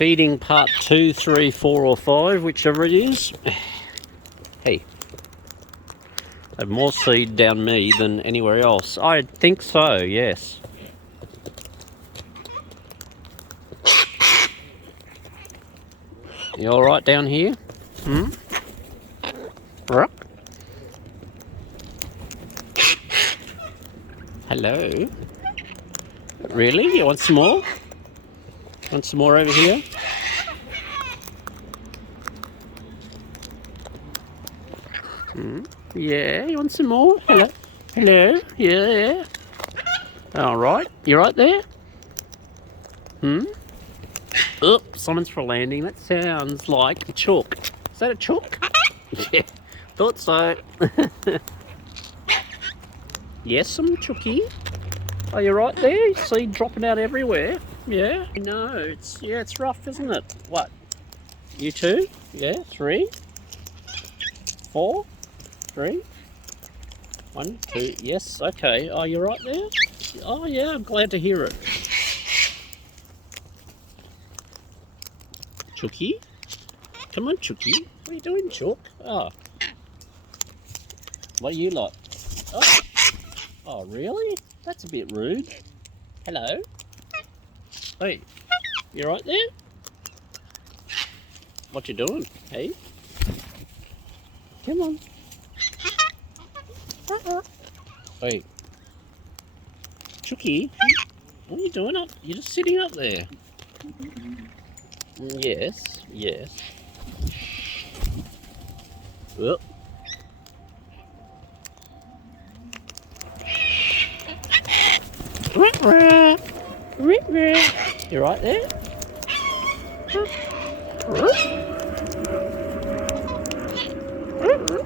feeding part 2, 3, 4 or 5, whichever it is. Hey, I have more seed down me than anywhere else. I think so, yes. You alright down here? Rock? Hello? Really? You want some more? Want some more over here? Yeah, you want some more? Hello? Hello? Yeah. Alright, you right there? Oh, someone's for landing. That sounds like a chook. Is that a chook? Yeah, thought so. Yes, some chooky. Are you right there? Seed dropping out everywhere. Yeah, no, it's rough, isn't it? What? You two? Yeah, 3, 4, 3. 1, 2. Yes, okay. Are you right there? Oh yeah, I'm glad to hear it. Chooky? Come on, Chooky. What are you doing, Chook? Oh. What are you like? Oh. Oh, really? That's a bit rude. Hello? Hey, you right there? What you doing? Hey? Come on. Hey. Chooky, what are you doing up? You're just sitting up there. Yes. Oh. You right there?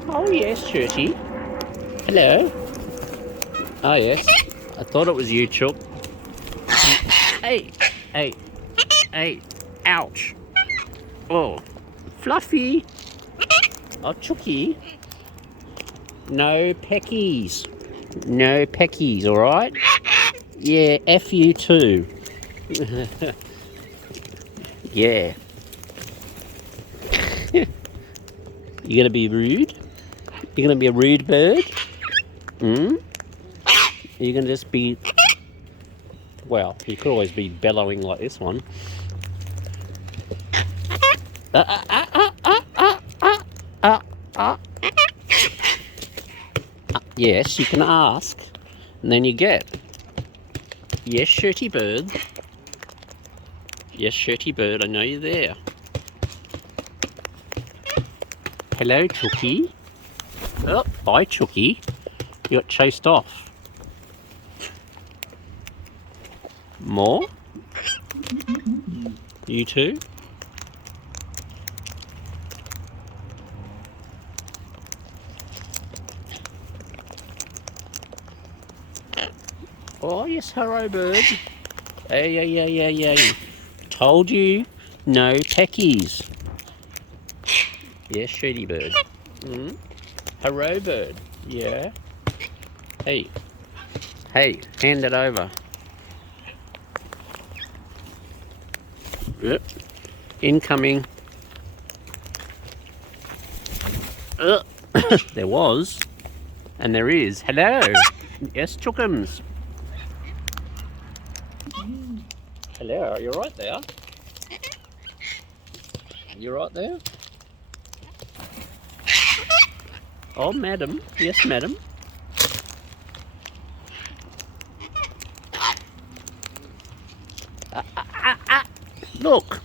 Oh yes, Shirty. Hello. Oh yes. I thought it was you, Chook. Hey. Ouch. Oh. Fluffy. Oh, Chooky. No peckies. No peckies, alright? Yeah, F you too. Yeah. You gonna be rude? You gonna be a rude bird? You're gonna just be... Well, you could always be bellowing like this one. Yes, you can ask, and then you get. Yes, shirty bird. Yes, shirty bird, I know you're there. Hello, Chooky. Oh, bye, Chooky. You got chased off. More? You too? Oh, yes, hello, bird. Hey. Told you, no peckies. Yes, shooty bird. Hello, bird. Yeah. Hey, hand it over. Yep. Incoming. There was, and there is. Hello. Yes, chookums. Hello, are you right there? You right there? Oh, madam. Yes, madam. Look.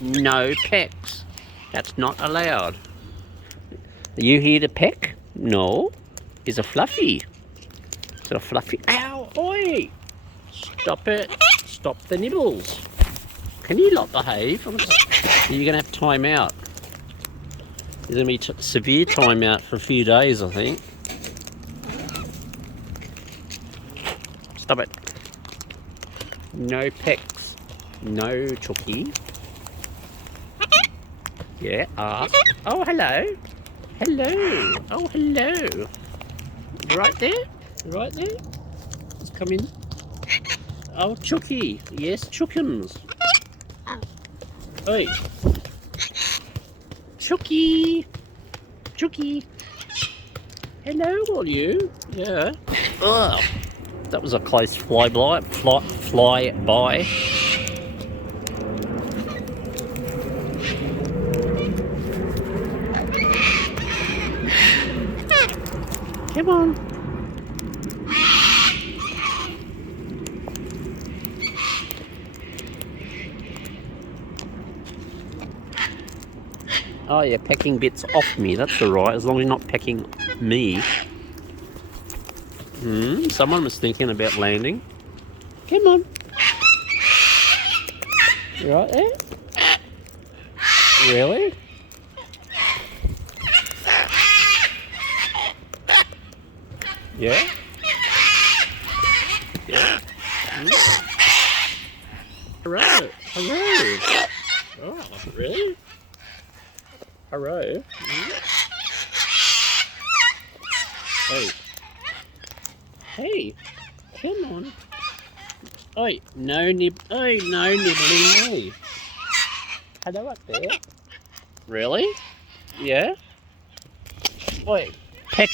No pecks. That's not allowed. Are you here to peck? No. Is a fluffy. Is it a fluffy? Ow! Oi! Stop it. Stop the nibbles. Can you not behave? You're going to have time out. There's going to be severe time out for a few days, I think. Stop it. No pecks. No Chooky. Yeah, ask. Oh, hello. Hello. Oh, hello. You right there? You right there? Just come in. Oh, Chooky. Yes, Chookums. Oi. Chooky. Chooky. Hello, all you. Yeah. Ugh. That was a close fly-by. Fly-by. Come on. Oh, you're pecking bits off me. That's alright, as long as you're not pecking me. Someone was thinking about landing. Come on. You right there? Really? Yeah? Yeah? Hurrah! Hurrah! Oh, really? Hurrah! Hey. Hey! Come on! Oi! No nibbling me! Hello up there. Really? Yeah? Oi! Peck!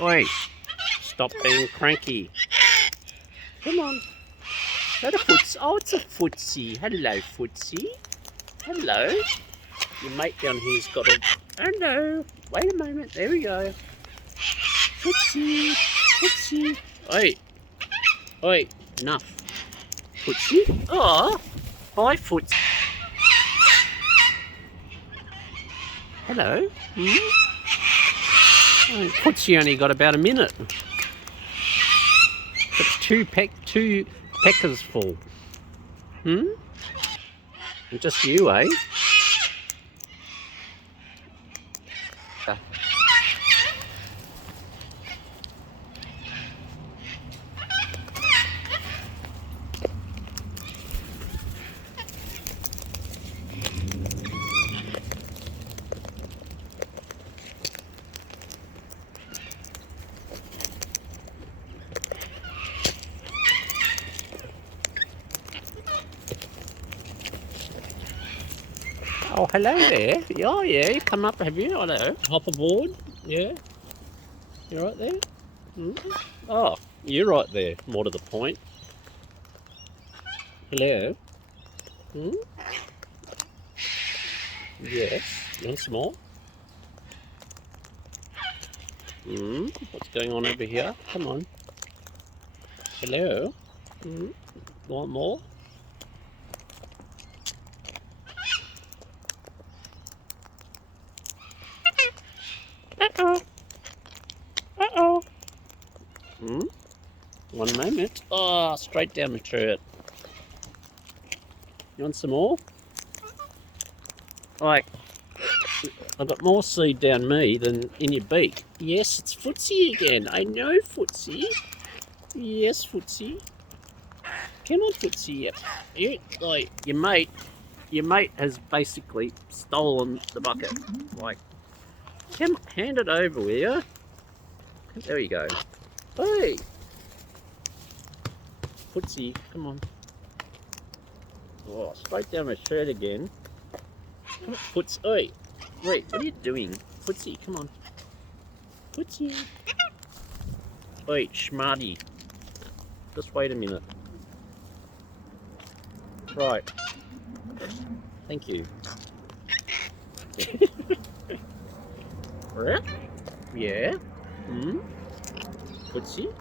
Oi! Stop being cranky. Come on. Is that a footsie? Oh, it's a footsie. Hello, footsie. Hello. Your mate down here's got a... Hello. Wait a moment. There we go. Footsie. Footsie. Oi. Oi. Enough. Footsie. Oh. Hi, footsie. Hello. Oh, footsie only got about a minute. It's two peckers full. And just you, eh? Oh, hello there. Oh, yeah, you come up, have you? Hello. Hop aboard. Yeah. You right there? Oh, you're right there. More to the point. Hello. Yes. You want some more? What's going on over here? Come on. Hello. Want more? Uh-oh. Uh-oh. One moment. Oh, straight down the shirt. You want some more? Like, I've got more seed down me than in your beak. Yes, it's Footsie again. I know, Footsie. Yes, Footsie. Come on, Footsie. You, like, your mate has basically stolen the bucket. Like, come, hand it over, will you? There you go. Hey! Footsie, come on. Oh, straight down my shirt again. Come on, Footsie. Oi! Wait, what are you doing? Footsie, come on. Footsie. Oi, schmarty. Just wait a minute. Right. Thank you. Yeah? Footsie?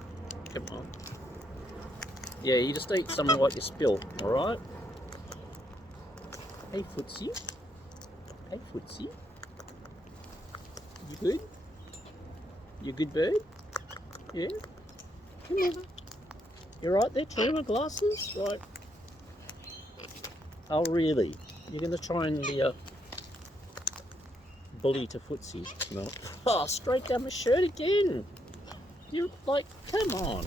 Come on. Yeah, you just eat some of what you spill, alright? Hey, Footsie. Hey, Footsie. You good? You a good bird? Yeah? Come on. You right there too, with glasses? Right. Oh, really? You're going to try and be a bully to Footsie? No. Oh, straight down the shirt again. You're like, come on.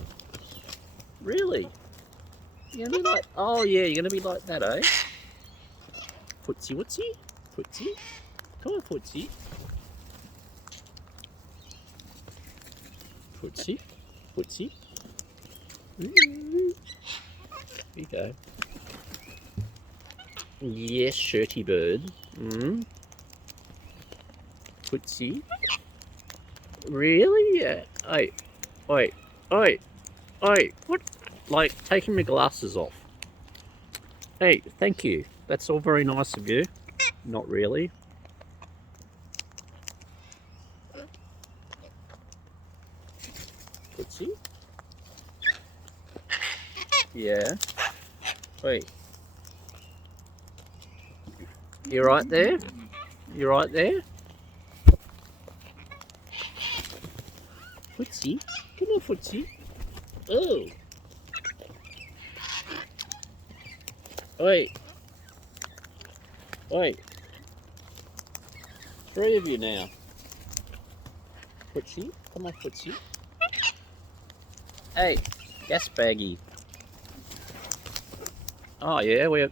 Really? You're going to be like, oh yeah, you're going to be like that, eh? Footsie, Wootsie? Footsie? Come on, Footsie. Footsie? Footsie? Here you go. Yes, shirty bird. Footsie. Really? Yeah. Oi, oi, oi, oi. What? Like, taking my glasses off. Hey, thank you. That's all very nice of you. Not really. Footsie? Yeah. Wait. You right there? You right there? Footsie? Come on, Footsie. Oh. Wait. Wait. 3 of you now. Footsie? Come on, Footsie. Hey, gas baggy. Oh yeah, we're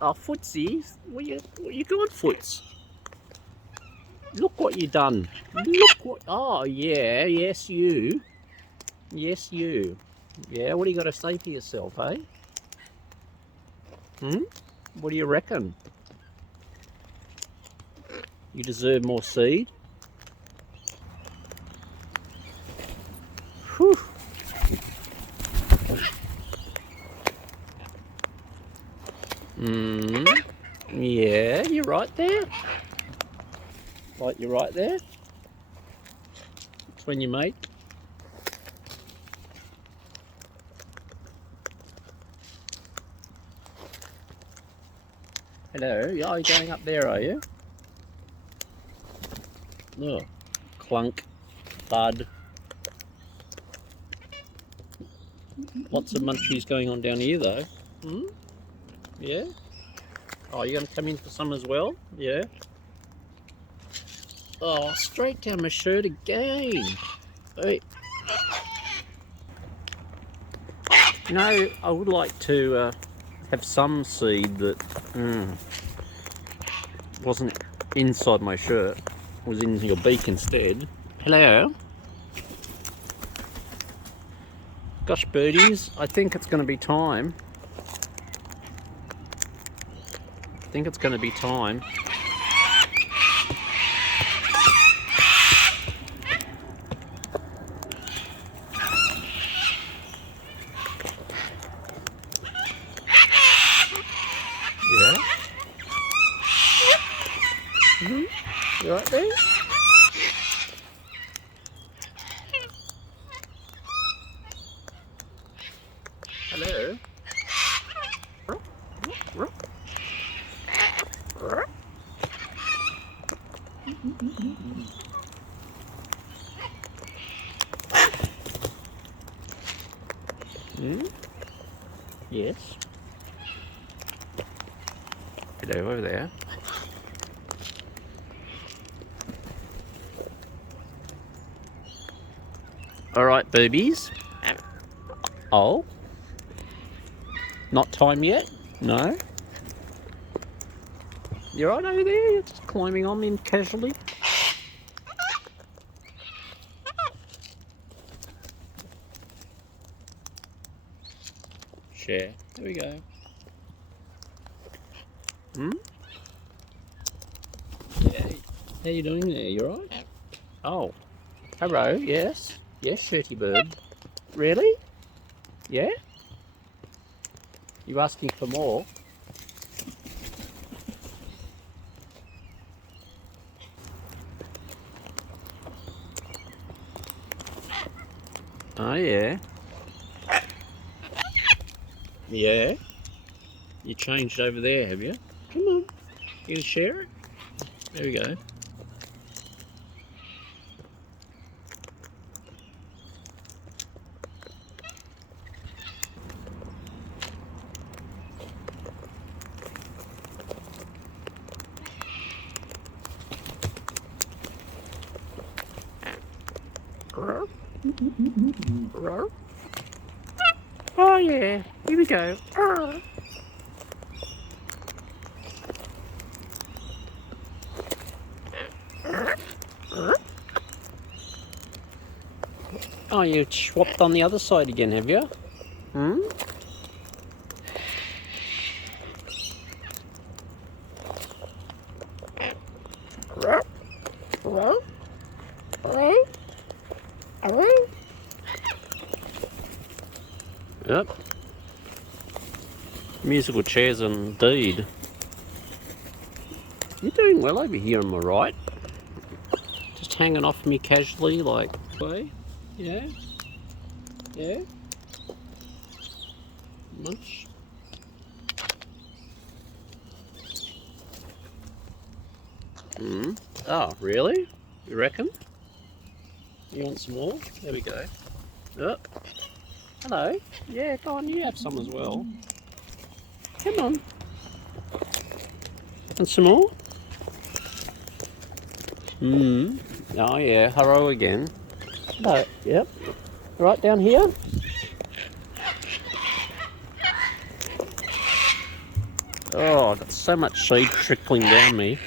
oh, Footsie, where you going, Foots? Look what you done. Look what, oh yeah, yes you. Yes you. Yeah, what do you got to say for yourself, eh? What do you reckon? You deserve more seed? Whew. Yeah, you're right there. Like, you're right there. Between your mate. Hello, oh, you're going up there, are you? Oh, clunk, thud. Lots of munchies going on down here, though. Yeah? Oh, you're going to come in for some as well? Yeah? Oh, straight down my shirt again. Hey. You know, I would like to have some seed that wasn't inside my shirt, was in your beak instead. Hello? Gosh, birdies, I think it's going to be time. I think it's going to be time. Yeah? You right there? Hello? Yes. Hello over there. All right, boobies. Oh. Not time yet? No? You're right over there? You're just climbing on in casually? Share. There we go. Yeah. How you doing there? You alright? Oh. Hello, yes. Yes, shirty bird. Really? Yeah? You asking for more? Oh yeah. Yeah? You changed over there, have you? Come on. You gonna share it? There we go. Oh yeah, here we go. Oh, you swapped on the other side again, have you? Yep. Musical chairs indeed. You're doing well over here on my right. Just hanging off me casually like, way. Yeah? Yeah? Munch. Oh, really? You reckon? You want some more? There we go. Oh. Hello. Yeah, go on, you have some as well. Come on. And some more? Oh yeah, hello again. Hello, yep. Right down here? Oh, I've got so much seed trickling down me.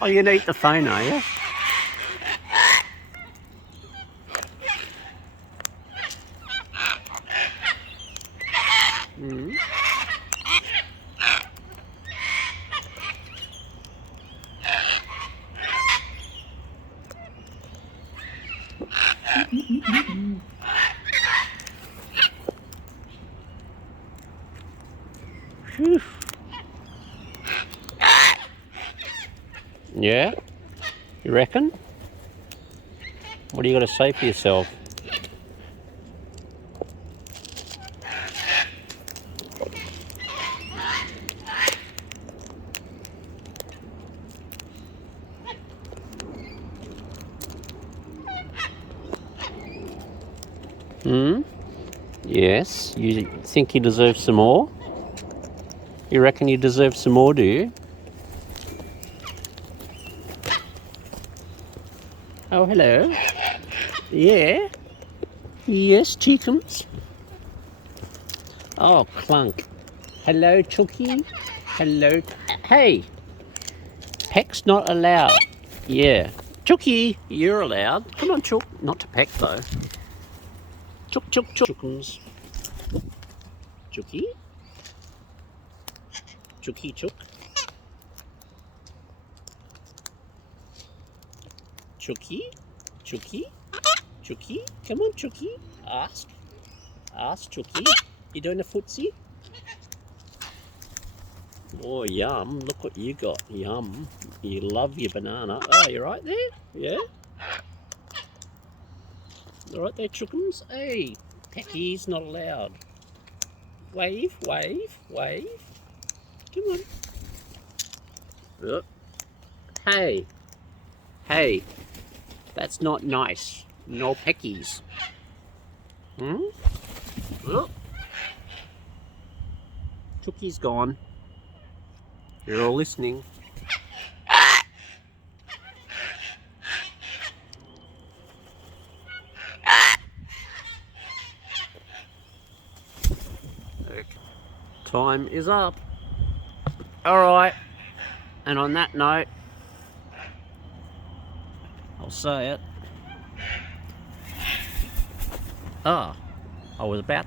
Oh, you're gonna eat the phone, are you? Whew. Yeah? You reckon? What do you got to say for yourself? Yes? You think you deserve some more? You reckon you deserve some more, do you? Oh, hello. Yeah? Yes, chickens? Oh, clunk. Hello, Chookie. Hello. Hey! Peck's not allowed. Yeah. Chookie, you're allowed. Come on, Chook. Not to peck, though. Chook, chook, chook. Chookums. Chookie? Chookie, chook. Chookie? Chookie? Chookie? Come on, Chookie. Ask. Ask, Chookie. You doing a footsie? Oh, yum. Look what you got. Yum. You love your banana. Oh, you right there? Yeah? All right there, Chookums? Hey, Pecky's not allowed. Wave, wave, wave. Come on. Oh. Hey. Hey. That's not nice. No peckies. Oh. Chookie's gone. You're all listening. Okay. Time is up. Alright. And on that note, I'll say it. I was about